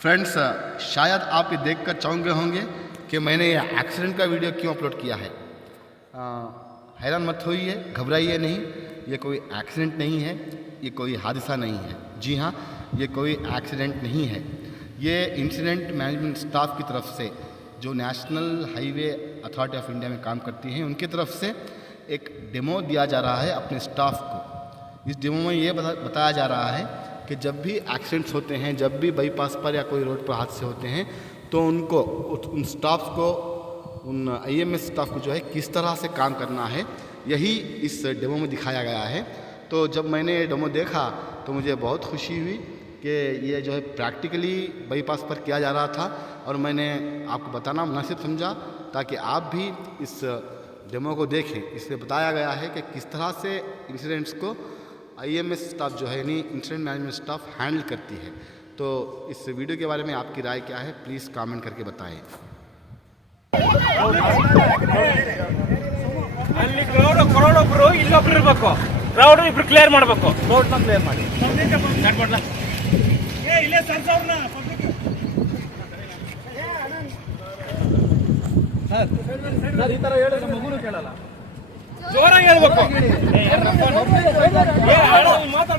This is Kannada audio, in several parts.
फ्रेंड्स, शायद आप ये देखकर चाहोगे होंगे कि मैंने ये एक्सीडेंट का वीडियो क्यों अपलोड किया है। हैरान मत होइए, घबराइए नहीं, ये कोई एक्सीडेंट नहीं है, ये कोई हादसा नहीं है। जी हाँ, ये कोई एक्सीडेंट नहीं है। ये इंसिडेंट मैनेजमेंट स्टाफ की तरफ से, जो national highway authority of India में काम करती हैं, उनकी तरफ से एक डेमो दिया जा रहा है अपने स्टाफ को। इस डेमो में ये बताया जा रहा है कि जब भी एक्सीडेंट्स होते हैं, जब भी बाईपास पर या कोई रोड पर हादसे होते हैं, तो उनको उन स्टाफ को, उन IMS स्टाफ को जो है किस तरह से काम करना है, यही इस डेमो में दिखाया गया है। तो जब मैंने ये डेमो देखा तो मुझे बहुत खुशी हुई कि ये जो है प्रैक्टिकली बाईपास पर किया जा रहा था, और मैंने आपको बताना मुनासिब समझा ताकि आप भी इस डेमो को देखें। इसमें बताया गया है कि किस तरह से इंसिडेंट्स को IMS स्टाफ जो है, यानी इंसिडेंट मैनेजमेंट स्टाफ हैंडल करती है। तो इस वीडियो के बारे में आपकी राय क्या है, प्लीज़ कमेंट करके बताएं। ಅಲ್ಲಿ ಕ್ರೌಡ್ ಒಬ್ರು ಇಲ್ಲೊಬ್ರು ಇರಬೇಕು, ಕ್ರೌಡ್ ಇಬ್ರು ಕ್ಲಿಯರ್ ಮಾಡಬೇಕು, ರೋಡ್ ನ ಕ್ಲಿಯರ್ ಮಾಡಿ ಇಲ್ಲೇ ಸಂಸವ್ರನ್ನ ಸರ್ ಈ ತರ ಹೇಳಿದ್ರೆ ಮಗುನು ಕೇಳಲ್ಲ, ಜೋರಾಗಿ ಹೇಳ್ಬೇಕು, ಮಾತಾಡ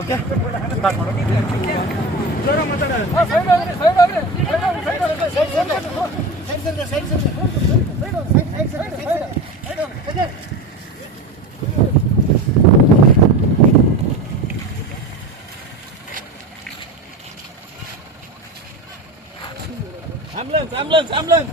ಓಕೆ ಸ್ಟಾರ್ಟ್ ಮಾಡಿ. ಜೋರ ಮಾತಾಡ. Ambulance ambulance ambulance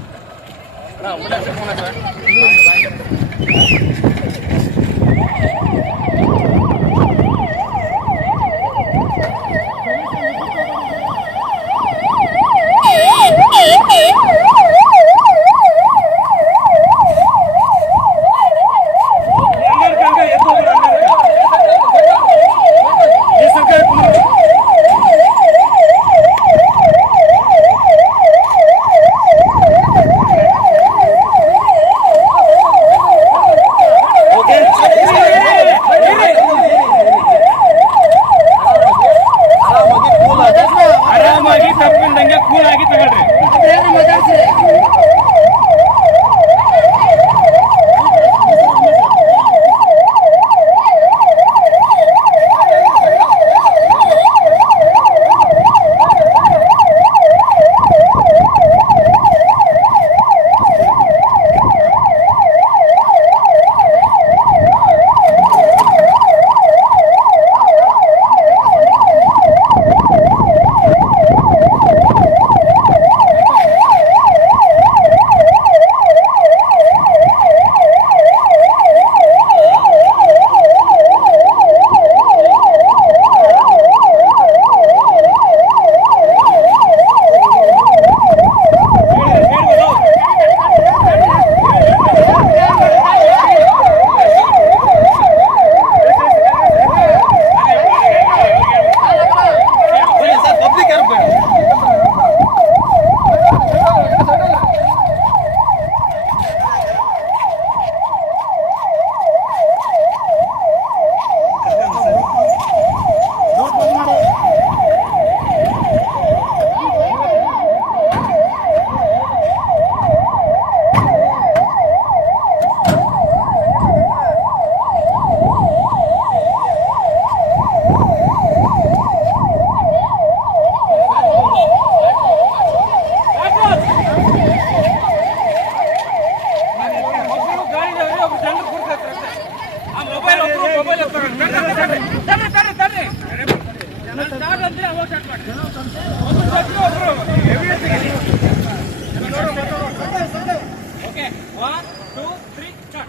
Okay, 1, 2, 3, start.